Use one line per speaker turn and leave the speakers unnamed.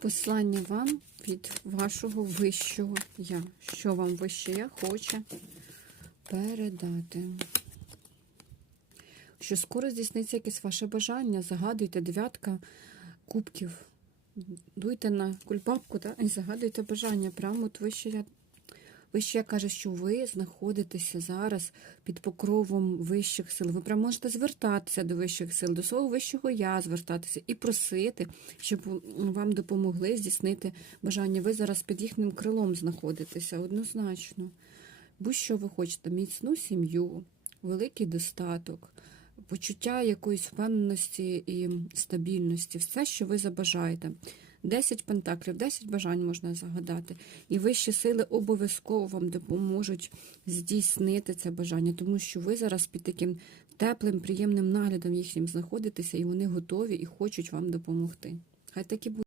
Послання вам від вашого вищого я. Що вам вище я хоче передати? Що скоро здійсниться якесь ваше бажання, загадуйте дев'ятка кубків. Дуйте на кульбабку та, і загадуйте бажання. Прямо от вище я. Вище я каже, що ви знаходитеся зараз під покровом вищих сил. Ви прямо можете звертатися до вищих сил, до свого вищого я звертатися і просити, щоб вам допомогли здійснити бажання. Ви зараз під їхнім крилом знаходитеся однозначно. Будь-що ви хочете, міцну сім'ю, великий достаток, почуття якоїсь впевненості і стабільності, все, що ви забажаєте. 10 пентаклів, 10 бажань можна загадати. І вищі сили обов'язково вам допоможуть здійснити це бажання, тому що ви зараз під таким теплим, приємним наглядом їхнім знаходитеся, і вони готові і хочуть вам допомогти. Хай так і буде.